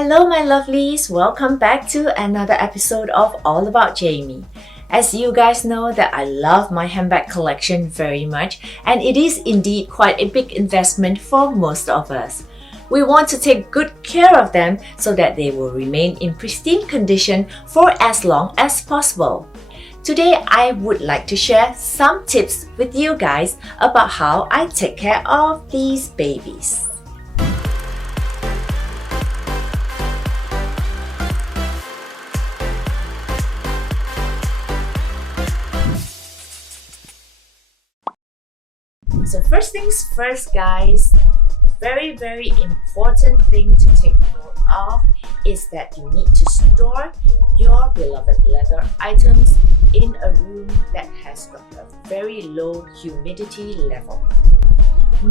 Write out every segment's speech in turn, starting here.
Hello my lovelies, welcome back to another episode of All About Jamie. As you guys know that I love my handbag collection very much, and it is indeed quite a big investment for most of us. We want to take good care of them so that they will remain in pristine condition for as long as possible. Today I would like to share some tips with you guys about how I take care of these babies. So first things first guys, very important thing to take note of is that you need to store your beloved leather items in a room that has got a very low humidity level.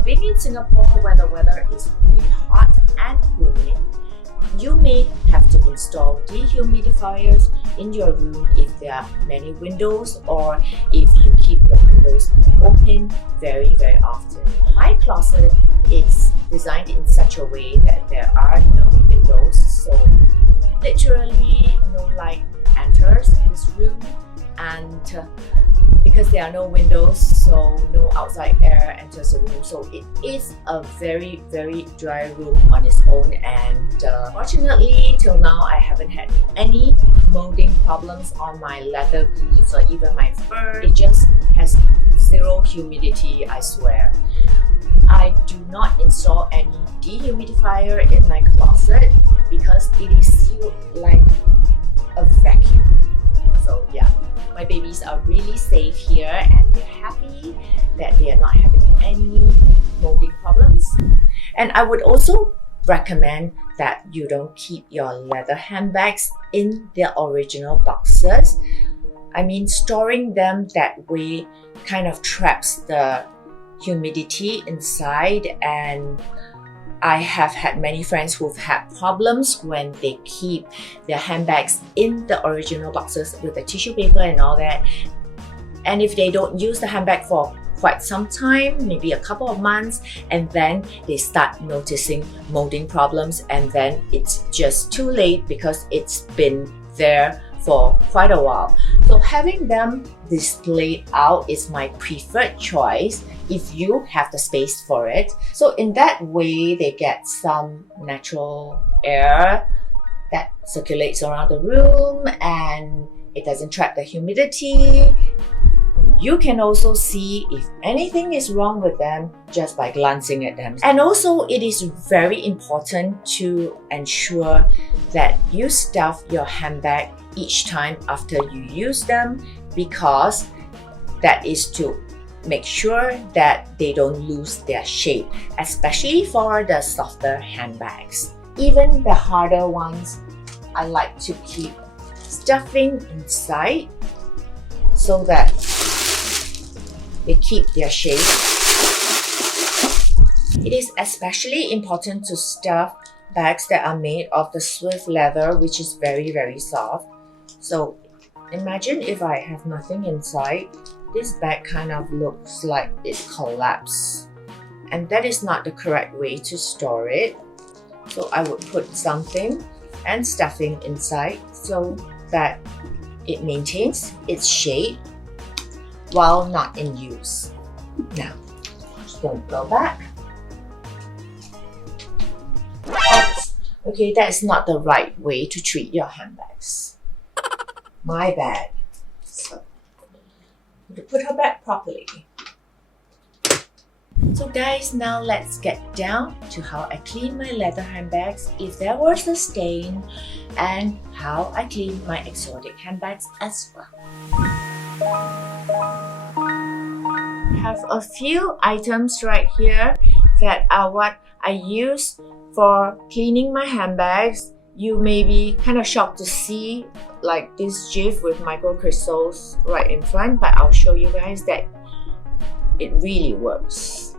Being in Singapore where the weather is really hot and humid, you may have to install dehumidifiers in your room if there are many windows or if you keep your windows open very often. My closet is designed in such a way that there are no windows, so literally no light enters this room, and because there are no windows, so no outside air enters the room, so it is a very dry room on its own. And fortunately till now I haven't had any molding problems on my leather goods or even my fur. It just has zero humidity, I swear. I do not install any dehumidifier in my closet because it is sealed like a vacuum. So yeah, my babies are really safe here and they're happy that they are not having any molding problems. And I would also recommend that you don't keep your leather handbags in their original boxes. I mean, storing them that way kind of traps the humidity inside, and I have had many friends who've had problems when they keep their handbags in the original boxes with the tissue paper and all that. And if they don't use the handbag for quite some time, maybe a couple of months, and then they start noticing molding problems, and then it's just too late because it's been there for quite a while. So having them displayed out is my preferred choice if you have the space for it. So in that way, they get some natural air that circulates around the room and it doesn't trap the humidity. You can also see if anything is wrong with them just by glancing at them. And also it is very important to ensure that you stuff your handbag each time after you use them, because that is to make sure that they don't lose their shape, especially for the softer handbags. Even the harder ones, I like to keep stuffing inside so that they keep their shape. It is especially important to stuff bags that are made of the swift leather, which is very soft. So imagine if I have nothing inside, this bag kind of looks like it collapsed, and that is not the correct way to store it. So I would put something and stuffing inside so that it maintains its shape while not in use. Now, just going to go back. Oops. Okay, that is not the right way to treat your handbags. My bad. So, to put her back properly. So guys, now let's get down to how I clean my leather handbags if there was a stain, and how I clean my exotic handbags as well. I have a few items right here that are what I use for cleaning my handbags. You may be kind of shocked to see like this GIF with microcrystals right in front, but I'll show you guys that it really works.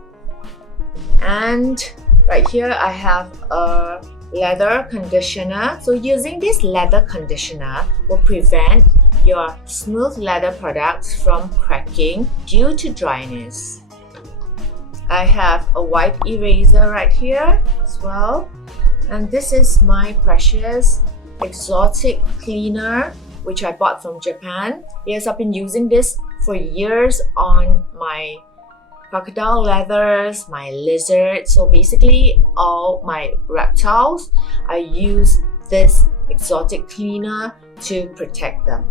And right here I have a leather conditioner. So using this leather conditioner will prevent your smooth leather products from cracking due to dryness. I have a white eraser right here as well. And this is my precious exotic cleaner, which I bought from Japan. Yes, I've been using this for years on my crocodile leathers, my lizards. So basically all my reptiles, I use this exotic cleaner to protect them.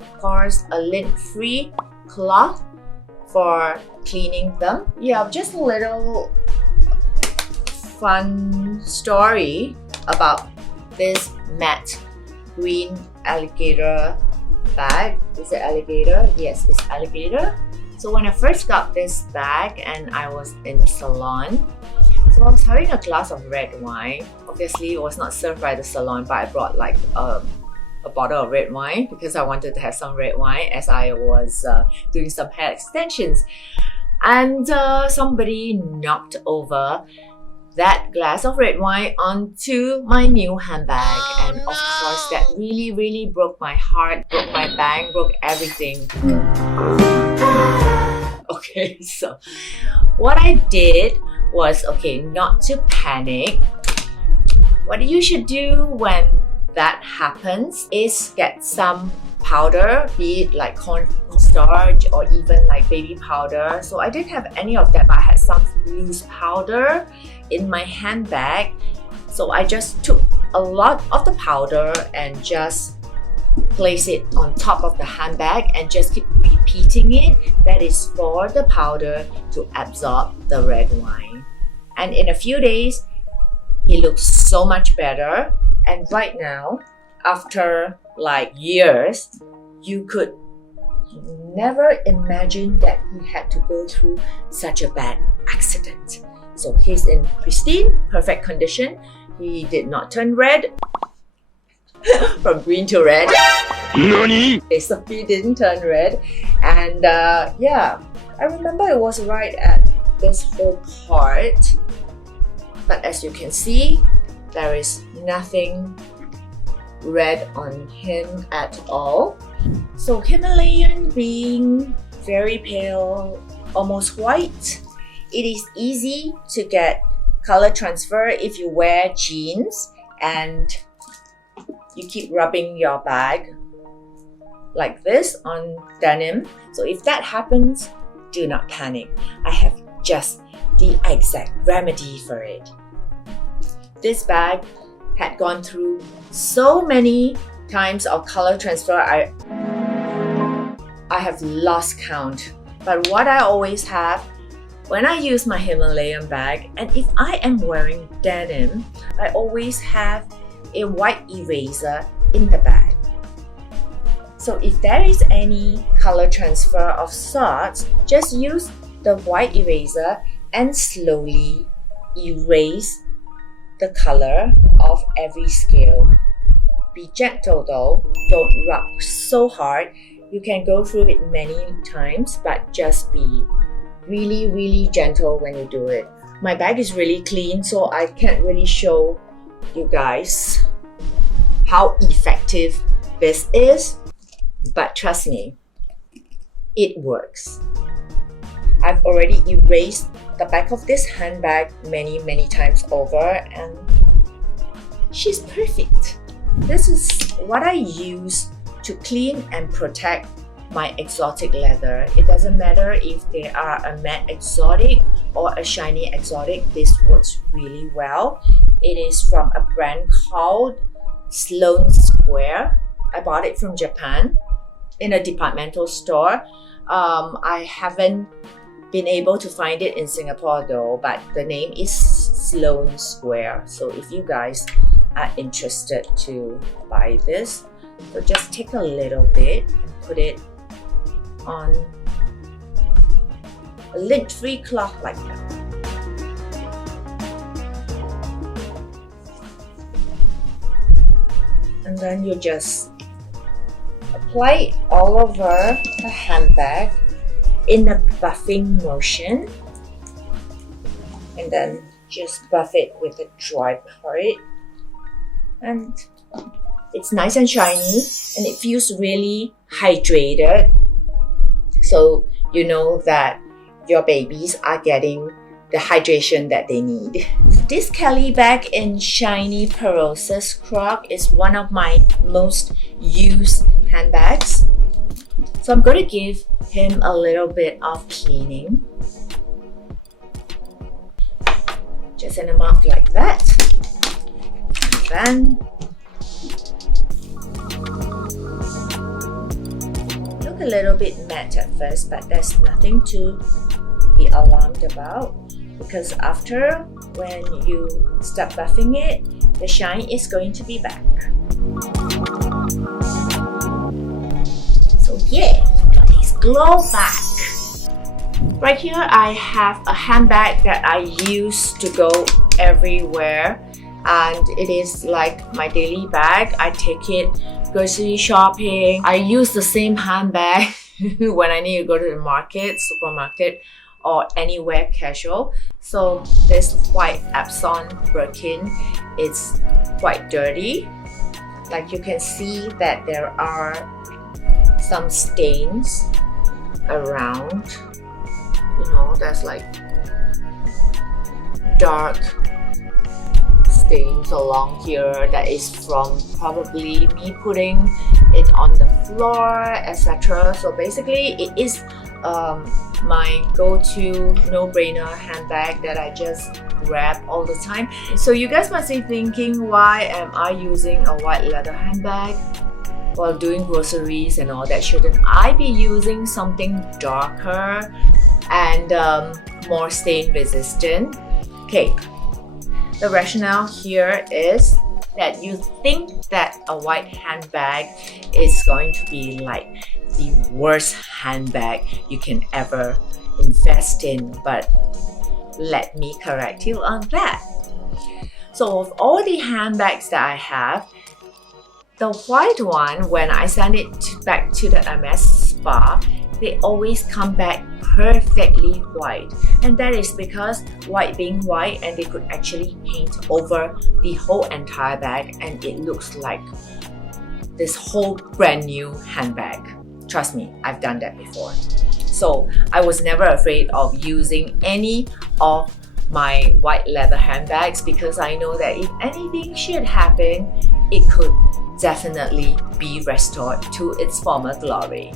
Of course, a lint-free cloth for cleaning them. Yeah, just a little fun story about this matte green alligator bag. Is it alligator? Yes, it's alligator. So when I first got this bag and I was in the salon, so I was having a glass of red wine. Obviously, it was not served by the salon, but I brought like a bottle of red wine because I wanted to have some red wine as I was doing some hair extensions. And somebody knocked over that glass of red wine onto my new handbag. And of course, that really broke my heart, broke my bank, broke everything. Okay, so what I did was, okay, not to panic. What you should do when that happens is get some powder, be it like cornstarch or even like baby powder. So I didn't have any of that, but I had some loose powder in my handbag. So I just took a lot of the powder and just place it on top of the handbag and just keep repeating it. That is for the powder to absorb the red wine. And in a few days, he looks so much better. And right now, after like years, you could never imagine that he had to go through such a bad accident. So he's in pristine, perfect condition. He did not turn red from green to red. NANI? So he didn't turn red. And yeah, I remember it was right at this whole part. But as you can see, there is nothing red on him at all. So Himalayan being very pale, almost white, it is easy to get color transfer if you wear jeans and you keep rubbing your bag like this on denim. So if that happens, do not panic. I have just the exact remedy for it. This bag had gone through so many times of color transfer, I have lost count. But what I always have when I use my Himalayan bag, and if I am wearing denim, I always have a white eraser in the bag. So if there is any color transfer of sorts, just use the white eraser and slowly erase the color of every scale. Be gentle though, don't rub so hard. You can go through it many times, but just be really gentle when you do it. My bag is really clean, so I can't really show you guys how effective this is, but trust me, it works. I've already erased the back of this handbag many times over, and she's perfect. This is what I use to clean and protect my exotic leather. It doesn't matter if they are a matte exotic or a shiny exotic, this works really well. It is from a brand called Sloan Square. I bought it from Japan in a departmental store. I haven't been able to find it in Singapore though, but the name is Sloan Square. So if you guys are interested to buy this, so just take a little bit and put it on a lint-free cloth like that. And then you just apply it all over the handbag in a buffing motion, and then just buff it with a dry part, and it's nice and shiny and it feels really hydrated, so you know that your babies are getting the hydration that they need. This Kelly bag in shiny Perosa scrub is one of my most used handbags. So I'm going to give him a little bit of cleaning. Just in a mark like that. Then look a little bit matte at first, but there's nothing to be alarmed about, because after when you start buffing it, the shine is going to be back. So yeah, got his glow back. Right here I have a handbag that I use to go everywhere, and it is like my daily bag. I take it grocery shopping. I use the same handbag when I need to go to the market, supermarket, or anywhere casual. So this white Epsom Birkin, it's quite dirty. Like you can see that there are some stains around. You know, there's like dark stains along here that is from probably me putting it on the floor, etc. So basically it is my go-to no-brainer handbag that I just grab all the time. So you guys must be thinking, why am I using a white leather handbag while doing groceries and all that? Shouldn't I be using something darker and more stain resistant? Okay, the rationale here is that you think that a white handbag is going to be like the worst handbag you can ever invest in, but let me correct you on that. So of all the handbags that I have, the white one, when I send it back to the Hermes spa, they always come back perfectly white, and that is because white being white, and they could actually paint over the whole entire bag and it looks like this whole brand new handbag. Trust me, I've done that before. So I was never afraid of using any of my white leather handbags, because I know that if anything should happen, it could definitely be restored to its former glory.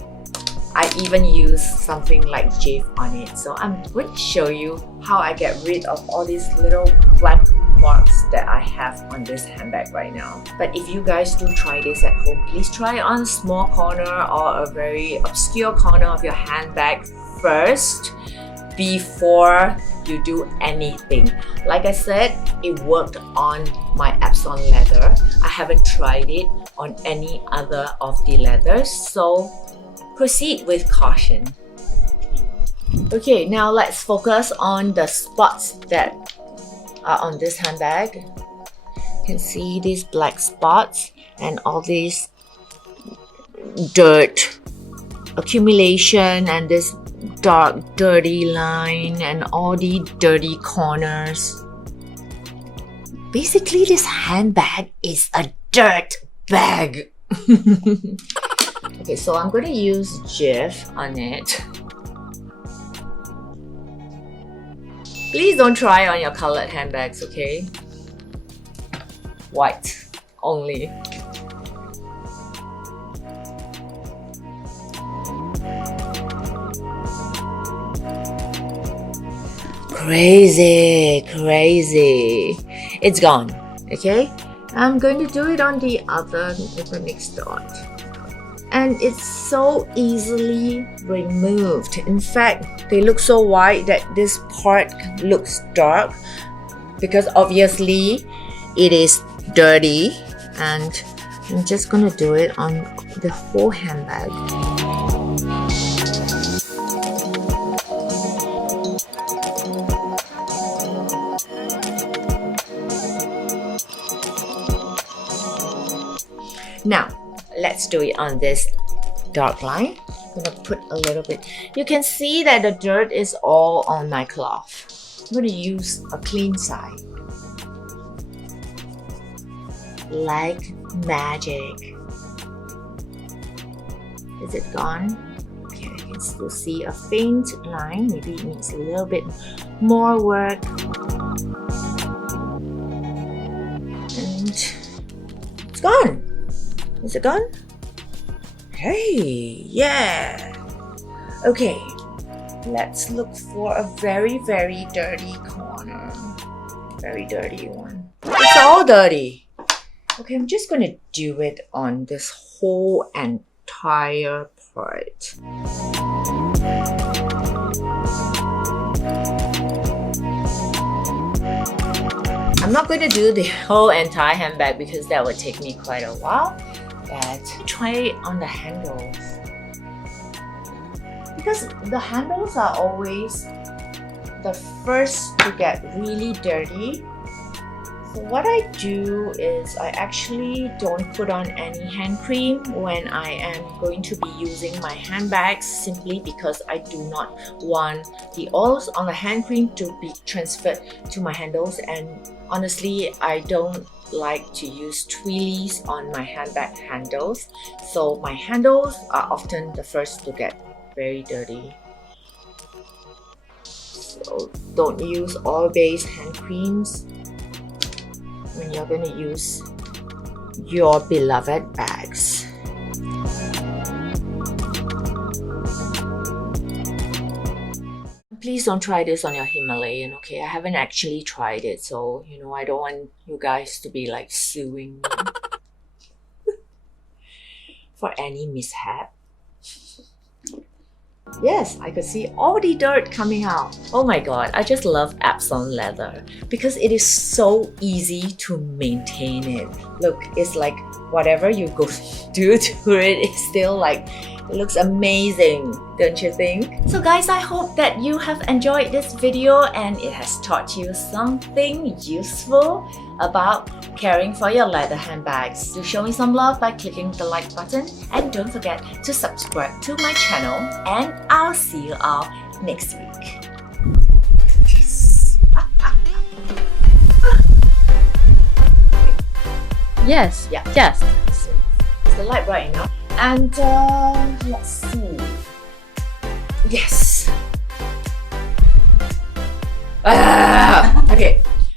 I even use something like Jave on it. So I'm going to show you how I get rid of all these little black marks that I have on this handbag right now. But if you guys do try this at home, please try it on a small corner or a very obscure corner of your handbag first before you do anything. Like I said, it worked on my Epsom leather. I haven't tried it on any other of the leathers, so proceed with caution. Okay, now let's focus on the spots that are on this handbag. You can see these black spots and all this dirt accumulation and this dark dirty line and all the dirty corners. Basically, this handbag is a dirt bag. Okay, so I'm going to use Jif on it. Please don't try on your colored handbags, okay? White only. Crazy. It's gone, okay? I'm going to do it on the next dot. And it's so easily removed. In fact, they look so white that this part looks dark because obviously it is dirty, and I'm just gonna do it on the whole handbag. Now, let's do it on this dark line. I'm gonna put a little bit. You can see that the dirt is all on my cloth. I'm gonna use a clean side. Like magic. Is it gone? Okay, I can still see a faint line. Maybe it needs a little bit more work. gone. Is it gone? Hey, yeah. Okay, let's look for a very, very dirty corner. Very dirty one. It's all dirty. Okay, I'm just gonna do it on this whole entire part. I'm not going to do the whole entire handbag because that would take me quite a while, but try it on the handles. Because the handles are always the first to get really dirty. So what I do is I actually don't put on any hand cream when I am going to be using my handbags, simply because I do not want the oils on the hand cream to be transferred to my handles, and honestly I don't like to use twirlies on my handbag handles, so my handles are often the first to get very dirty. So don't use oil-based hand creams when you're going to use your beloved bags. Please don't try this on your Himalayan, okay? I haven't actually tried it, so you know, I don't want you guys to be like suing me for any mishap. Yes, I could see all the dirt coming out. Oh my god, I just love Epsom leather because it is so easy to maintain it. Look, it's like whatever you go do to it, it's still like, it looks amazing, don't you think? So guys, I hope that you have enjoyed this video and it has taught you something useful about caring for your leather handbags. Do show me some love by clicking the like button, and don't forget to subscribe to my channel, and I'll see you all next week. Yes. Yeah. Yes. So, is the light bright enough? And let's see. Yes.